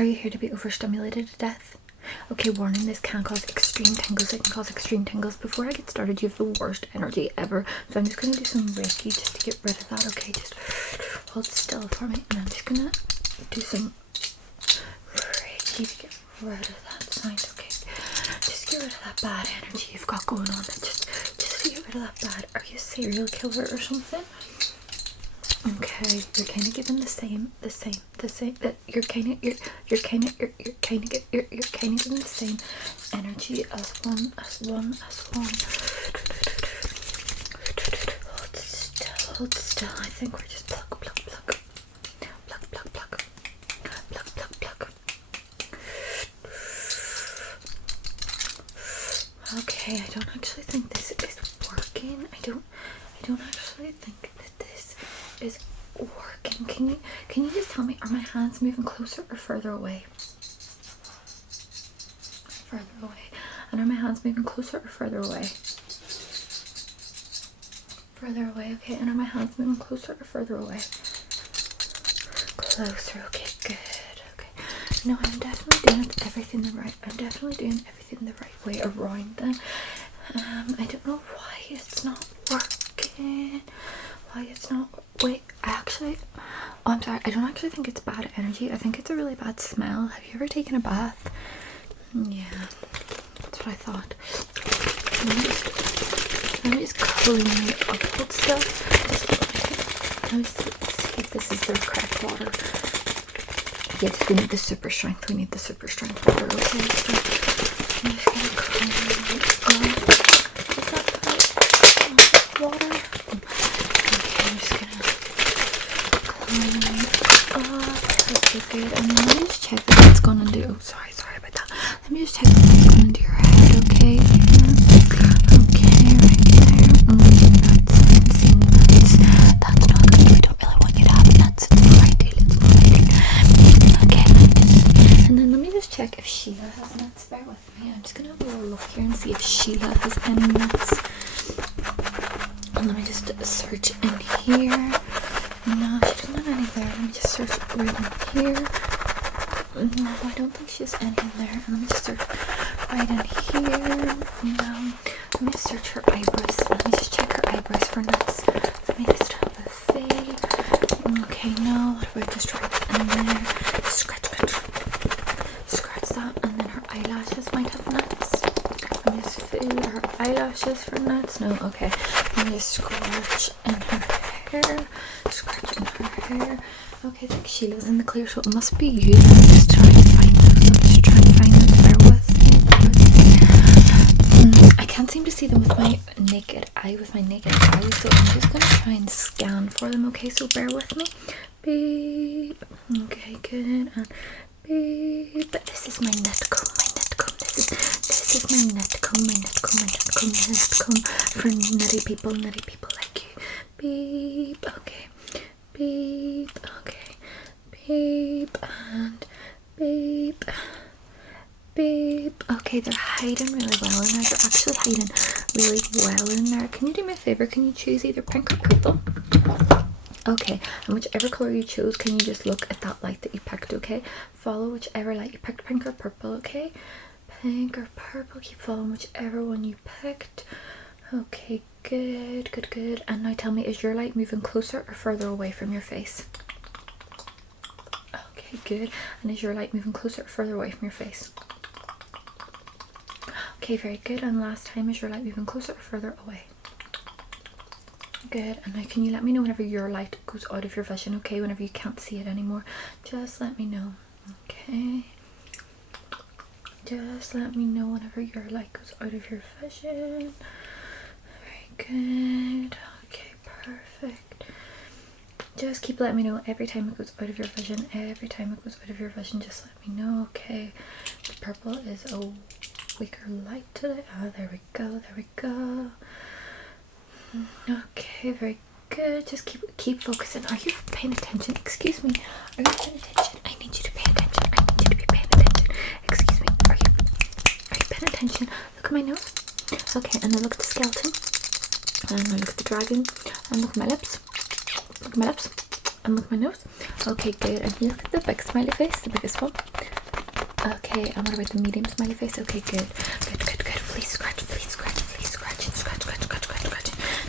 Are you here to be overstimulated to death? Okay, warning, this can cause extreme tingles. It can cause extreme tingles. Before I get started, you have the worst energy ever. So I'm just going to do some reiki just to get rid of that. Okay, just hold still for me. And I'm just going to do some reiki to get rid of that sound. Okay, just get rid of that bad energy you've got going on. Just to get rid of that bad. Are you a serial killer or something? Okay, you're kind of giving the same. You're kind of giving the same energy as one. Hold still. I think we're just pluck. Okay, I don't actually think this is working. I don't actually think that this is working. Can you just tell me, are my hands moving closer or further away? Further away. And are my hands moving closer or further away? Further away, okay. And are my hands moving closer or further away? Closer, okay, good. Okay. No, I'm definitely doing everything the right way around then. I don't know why it's not working. Wait, I'm sorry, I don't actually think it's bad energy. I think it's a really bad smell. Have you ever taken a bath? Yeah, that's what I thought. Let me just clean it up. Hold still. Let me see if this is the correct water. Yes, we need the super strength. water, okay? So I'm just gonna clean it up. Is that water? Okay, I'm just gonna clean it up. Okay, good. And then let me just check what that's gonna do. Oh, sorry about that. Let me just check what that's gonna do your head, okay? Okay, right there. Nuts. I'm seeing nuts. That's not good. We don't really want you to have nuts. It's Friday. Okay, and then let me just check if Sheila has nuts. Bear with me. I'm just gonna have a little look here and see if Sheila has any nuts. And let me just search in here. No, she doesn't have any there. Let me just search right in here. No, I don't think she has any in there. And let me just search right in here. No. Let me just search her eyebrows. Let me just check her eyebrows for nuts. Let me just have a fade. Okay, no. What about just right in there? Scratch that. And then her eyelashes might have nuts. Let me just feel her eyelashes for nuts. No, okay. Let me just scratch in her hair. Okay, I think Sheila's in the clear, so it must be you. I'm just trying to find those. Bear with me. I can't seem to see them with my naked eye, so I'm just going to try and scan for them, okay? So bear with me. Beep. Okay, good. And beep. This is my net comb. This is my net comb for nutty people like you. Beep. Okay. Beep. Okay. Beep. And beep. Beep. Okay, they're hiding really well in there. They're actually hiding really well in there. Can you do me a favor? Can you choose either pink or purple? Okay, and whichever color you chose, can you just look at that light that you picked, okay? Follow whichever light you picked, pink or purple, okay? Pink or purple, keep following whichever one you picked. Okay, good. And now tell me, is your light moving closer or further away from your face? Okay, good. And is your light moving closer or further away from your face? Okay, very good. And last time, is your light moving closer or further away? Good. And now can you let me know whenever your light goes out of your vision, okay? Whenever you can't see it anymore, just let me know. Okay, just let me know whenever your light goes out of your vision. Very good. Okay, perfect. Just keep letting me know every time it goes out of your vision. Just let me know. Okay, the purple is a weaker light today. There we go. Okay, very good. Just keep focusing. Are you paying attention? Excuse me. Are you paying attention? I need you to pay attention. I need you to be paying attention. Excuse me. Are you paying attention? Look at my nose. Okay, and then look at the skeleton. And now look at the dragon. And look at my lips. And look at my nose. Okay, good. And look at the big smiley face, the biggest one. Okay, and what about the medium smiley face? Okay, good. Good. Please scratch, please scratch, please scratch.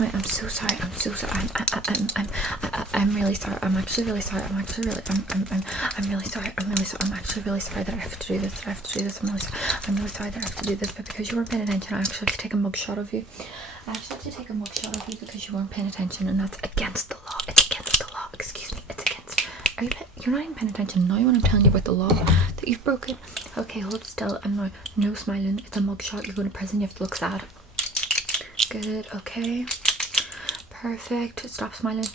No, I'm so sorry. I'm so sorry. I'm really sorry. I'm actually really sorry. I'm really sorry. I'm actually really sorry that I have to do this. I'm really sorry that I have to do this. But because you weren't paying attention, I actually have to take a mugshot of you. I actually have to take a mugshot of you because you weren't paying attention, and that's against the law. It's against the law. Excuse me. It's against. You're not even paying attention now when I'm telling you about the law that you've broken. Okay, hold still. I'm now no smiling. It's a mugshot. You're going to prison. You have to look sad. Good. Okay. Perfect. Stop smiling.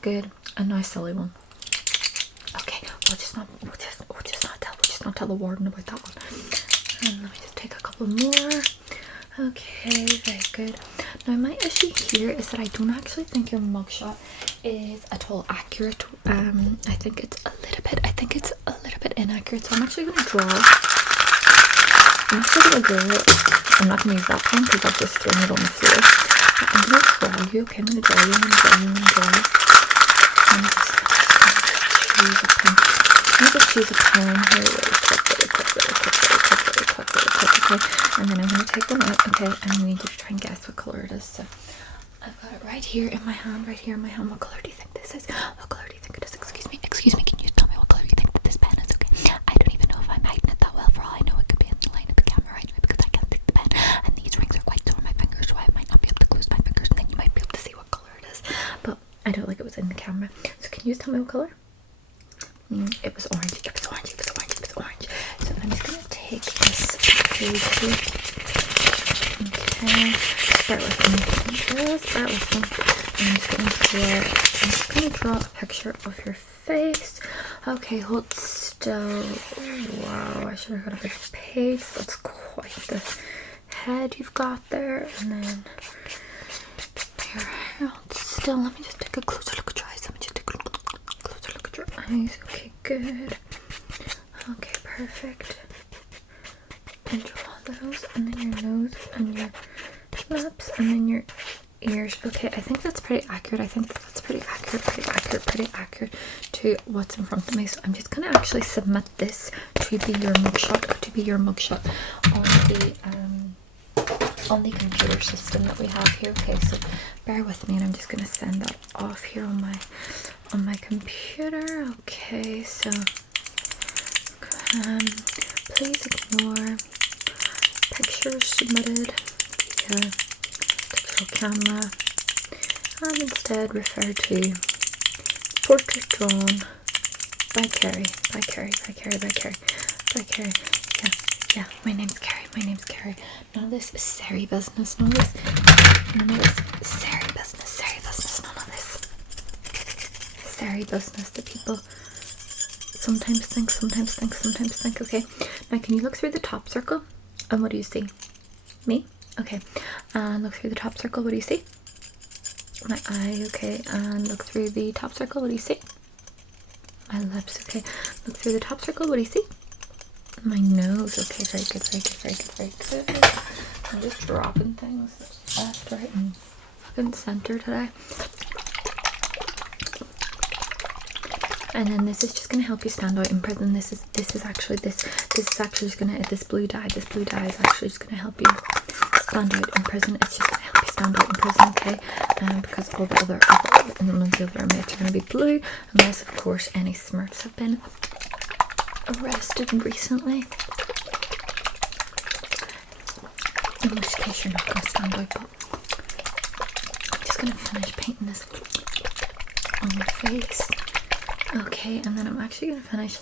Good. A nice silly one. Okay. We'll just not tell the warden about that one. And let me just take a couple more. Okay, very good. Now my issue here is that I don't actually think your mugshot is at all accurate. I think it's a little bit inaccurate. So I'm actually gonna draw. I'm not gonna use that pen because I've just thrown it on the floor. But I'm gonna draw you. Okay, I'm gonna draw you. I'm just choose a pen here really quick, okay? And then I'm gonna take one out, okay? And I need you to try and guess what color it is. So I've got it right here in my hand, What color do you think this is? What color do you think it is? Excuse me, can you tell me what color you think that this pen is, okay? I don't even know if I'm hiding it that well. For all I know, it could be in the line of the camera right now because I can't take the pen. And these rings are quite sore on my fingers, so I might not be able to close my fingers, and then you might be able to see what color it is. But I don't like it was in the camera. So can you just tell me what color? It was orange. So I'm just gonna take this page here. Okay, start with me. I'm just gonna draw a picture of your face. Okay, hold still. Wow, I should have got a bigger page. That's quite the head you've got there. And then your hair. Hold still. Let me just take a closer look at your eyes. Okay, good. Okay, perfect. And draw those, and then your nose, and your lips, and then your ears. Okay, I think that's pretty accurate. Pretty accurate to what's in front of me. So I'm just gonna actually submit this to be your mugshot on the computer system that we have here. Okay, so bear with me, and I'm just gonna send that off here on my computer. Okay, so please ignore pictures submitted via digital camera and instead refer to portrait drawn by Carrie. Yeah, my name's Carrie. None of this Sari business. None of this Sari business. None of this Sari business that people sometimes think. Okay, now can you look through the top circle, and what do you see? Me? Okay, and look through the top circle. What do you see? My eye. Okay, and look through the top circle. What do you see? My lips. Okay, look through the top circle. What do you see? My nose. Okay, very good. I'm just dropping things left, right, and fucking center today. And then this is just gonna help you stand out in prison. This is actually just gonna, this blue dye is actually just gonna help you stand out in prison. It's just gonna help you stand out in prison, okay? Because all the other inmates are gonna be blue, unless of course any Smurfs have been arrested recently. In which case you're not gonna stand out, but I'm just gonna finish painting this on your face. Okay, and then I'm actually going to finish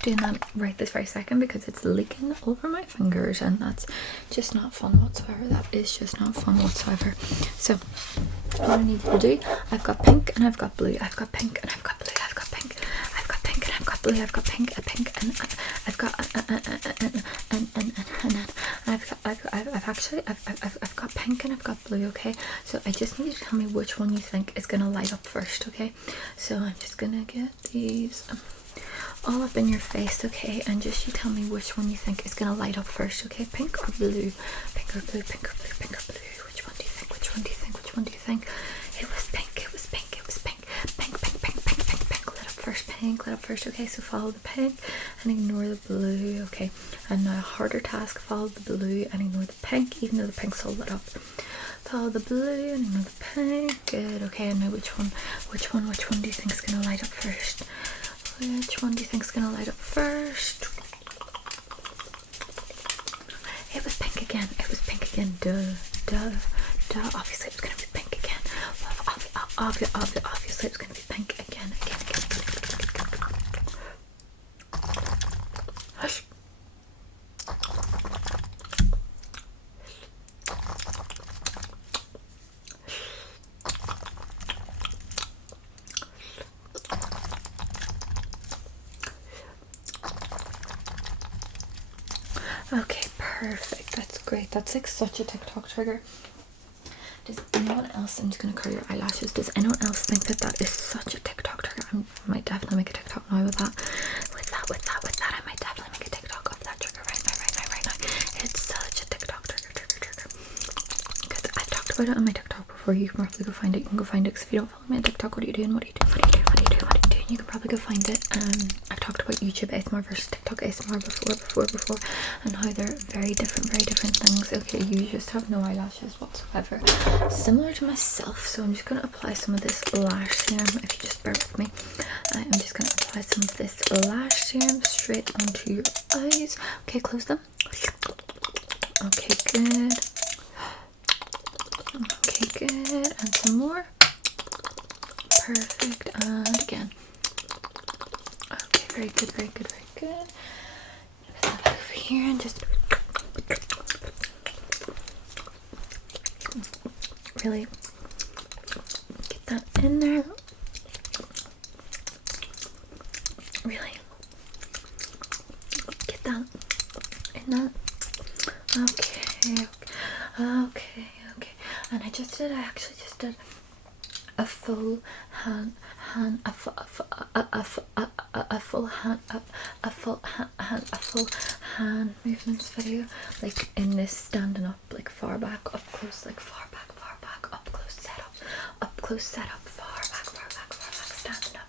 doing that right this very second because it's leaking over my fingers, and that's just not fun whatsoever. That is just not fun whatsoever. So what I need you to do, I've got pink and I've got blue. I've got pink and I've got blue. I've got pink. I've got pink and I've got blue. I've got pink, a pink, and I've got I've got pink and I've got blue. Okay, so I just need you to tell me which one you think is gonna light up first. Okay, so I'm just gonna get these all up in your face, okay, and just you tell me which one you think is gonna light up first, okay? Pink or blue? Pink or blue? Pink or blue? Pink or blue? Which one do you think? Which one do you think? Which one do you think? It was pink. It was pink. It was pink. pink lit up first. Okay, so follow the pink and ignore the blue. Okay, and now a harder task, follow the blue and ignore the pink, even though the pink's all lit up. Follow the blue and ignore the pink. Good. Okay, and now which one do you think is gonna light up first? Which one do you think is gonna light up first? It was pink again. It was pink again. Duh. Obviously it was gonna be pink again. Obviously it was gonna be pink again. Hush. Okay, perfect. That's great. That's like such a TikTok trigger. Does anyone else, I'm just going to curl your eyelashes, does anyone else think that that is such a TikTok trigger? I might definitely make a TikTok now with that. With that, I might definitely make a TikTok of that trigger right now. It's such a TikTok trigger. Because I've talked about it on my TikTok before. You can probably go find it. You can go find it, because if you don't follow me on TikTok, what are you doing? You can probably go find it. I've talked about YouTube ASMR versus TikTok ASMR before, and how they're very different things. Okay, you just have no eyelashes whatsoever, similar to myself. So I'm just going to apply some of this lash serum. If you just bear with me, I'm just going to apply some of this lash serum straight onto your eyes. Okay, close them. Okay, good. And some more. Perfect. And again. Okay, very good. Put that back over here and just really get that in there. Really get that in that. Okay. And I actually just did a full hand movements video, like in this standing up, like far back, up close, like far back, up close, set up, far back, standing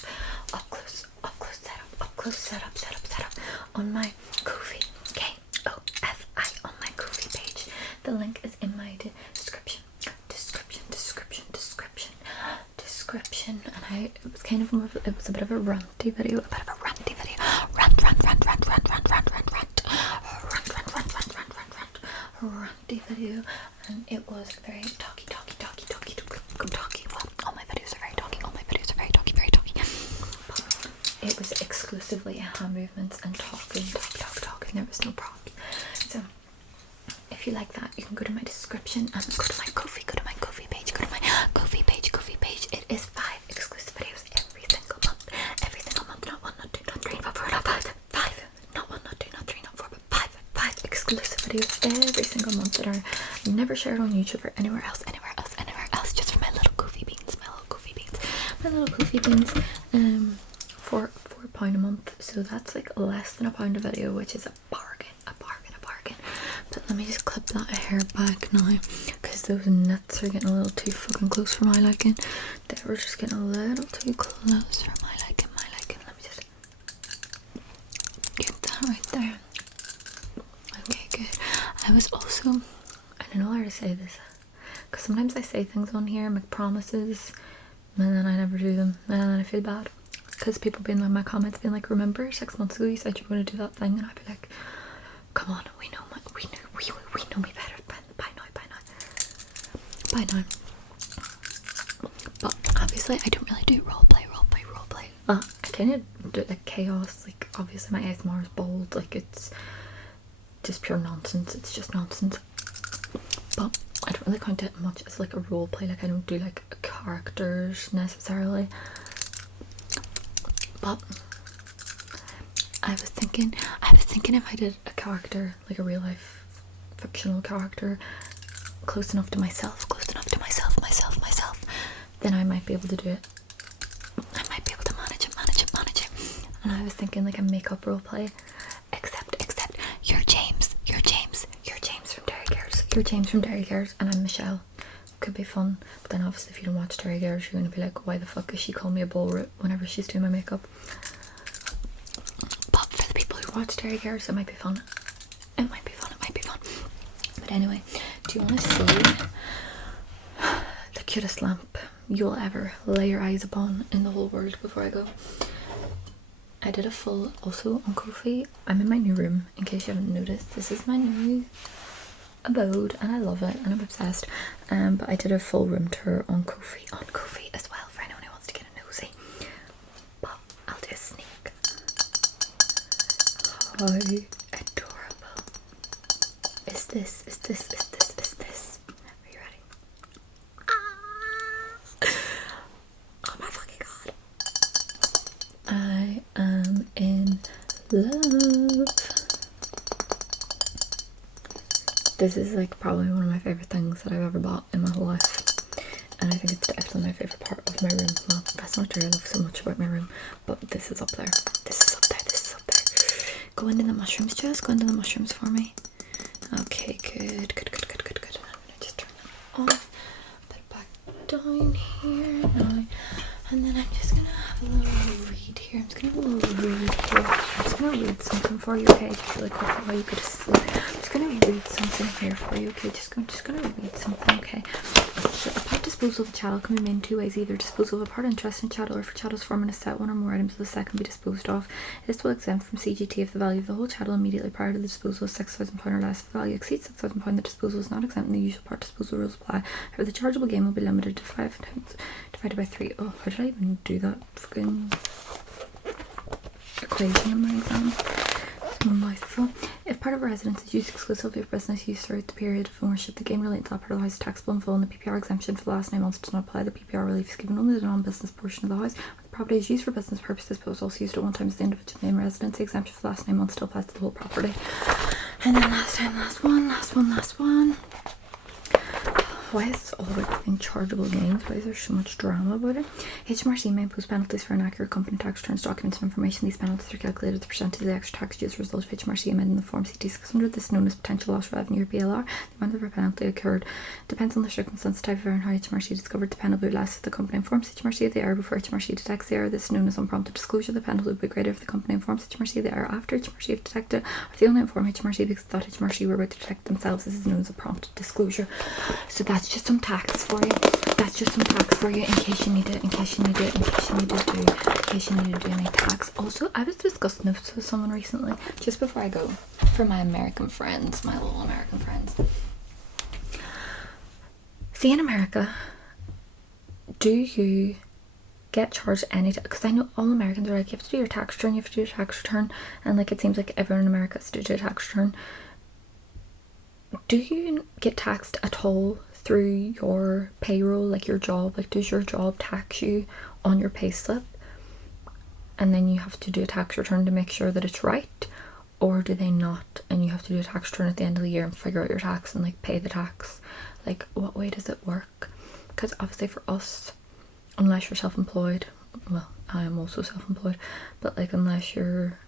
up close, set up on my Ko-fi, K-O-F-I, on my Ko-fi page. The link is in my description. And it was kind of it was a bit of a ranty video, ranty video, and it was very talky. Well, all my videos are very talky, very talky. It was exclusively hand movements and talking. There was no props. So if you like that, you can go to my description and go to my Ko-fi page. It is 5 exclusive videos every single month. Not 1, not 2, not 3, not 4, not 5. 5. Not 1, not 2, not 3, not 4, but 5 exclusive videos every single month that are never shared on YouTube or anywhere else. Just for my little Ko-fi beans. For £4 a month. So that's like less than £1 a video, which is a bargain. But let me just clip that hair back now, because those nuts are getting a little too fucking close for my liking. They were just getting a little too close for my liking. Let me just get that right there. Okay, good. I was also, I don't know how to say this, because sometimes I say things on here, make promises, and then I never do them, and then I feel bad, because people being like, my comments being like, remember 6 months ago you said you were going to do that thing, and I'd be like, come on, we know me better by now. But obviously I don't really do roleplay. I kind of do like chaos, like obviously my ASMR is bold, like it's just pure nonsense, it's just nonsense. But I don't really count it much as like a roleplay, like I don't do like characters necessarily. But I was thinking if I did a character, like a real life fictional character, close enough to myself, then I might be able to do it. I might be able to manage it. And I was thinking like a makeup roleplay, except you're James from Derry Girls, and I'm Michelle. Could be fun, but then obviously if you don't watch Derry Girls, you're gonna be like, why the fuck is she calling me a bull root whenever she's doing my makeup? watch Terry Cares. It might be fun. It might be fun. It might be fun. But anyway, do you want to see the cutest lamp you'll ever lay your eyes upon in the whole world before I go? I did a full also on Ko-fi. I'm in my new room, in case you haven't noticed. This is my new abode and I love it and I'm obsessed. But I did a full room tour on Ko-fi as well for anyone who wants to get a nosy. But I'll do a sneak. How adorable is this? Is this? Are you ready? Oh my fucking god. I am in love. This is like probably one of my favorite things that I've ever bought in my whole life, and I think it's definitely my favorite part of my room. Well, that's not true, I love so much about my room, but this is up there. This is up there. Go into the mushrooms, just go into the mushrooms for me. Okay, good. I'm gonna just turn them off, put it back down here now, and then I'm just gonna have a little read here. I'm just gonna read something for you, okay? Just really quick while you go to sleep. I'm just gonna read something here for you, okay? Just gonna read something, okay? So a part disposal of a chattel can be made in two ways: either disposal of a part interest in chattel, or if a chattel is forming a set, one or more items of the set can be disposed of. This will exempt from CGT if the value of the whole chattel immediately prior to the disposal is £6,000 or less. If the value exceeds £6,000, the disposal is not exempt and the usual part disposal rules apply. However, the chargeable gain will be limited to 5 times divided by 3. Oh, how did I even do that fucking equation in my exam? It's a mouthful. If part of a residence is used exclusively for business use throughout the period of ownership, the gain relating to that part of the house is taxable in full, and the PPR exemption for the last 9 months does not apply. The PPR relief is given only to the non-business portion of the house. When the property is used for business purposes, but was also used at one time as the individual name residence, the exemption for the last 9 months still applies to the whole property. And then last one. Why is this all about chargeable gains? Why is there so much drama about it? HMRC may impose penalties for inaccurate company tax returns, documents, and information. These penalties are calculated as a percentage of the extra tax due as a result of HMRC amending the Form CT600. This is known as potential loss revenue, or BLR. The amount of the penalty occurred depends on the circumstance, type of error, and how HMRC discovered. Dependably less if the company informs HMRC of the error before HMRC detects the error. This is known as unprompted disclosure. The penalty will be greater if the company informs HMRC of the error after HMRC have detected it, or if they only inform HMRC because they thought HMRC were about to detect themselves. This is known as a prompted disclosure. So that's just some tax for you. That's just some tax for you in case you need it, in case you need to do any tax. Also, I was discussing this with someone recently, just before I go, for my American friends, my little American friends. See, in America, do you get charged any tax? Because I know all Americans are like, you have to do your tax return, and like it seems like everyone in America has to do a tax return. Do you get taxed at all through your payroll, like your job? Like, does your job tax you on your pay slip, and then you have to do a tax return to make sure that it's right, or do they not, and you have to do a tax return at the end of the year and figure out your tax and like pay the tax? Like, what way does it work? Because obviously for us, unless you're self-employed, well, I am also self-employed, but like unless you're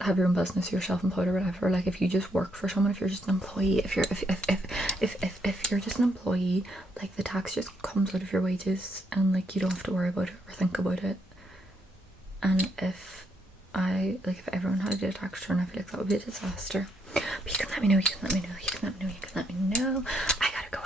have your own business, you're self-employed or whatever, like if you just work for someone, if you're just an employee, if you're just an employee, like the tax just comes out of your wages and like you don't have to worry about it or think about it. And if everyone had to do a tax return, I feel like that would be a disaster. But you can let me know, I gotta go.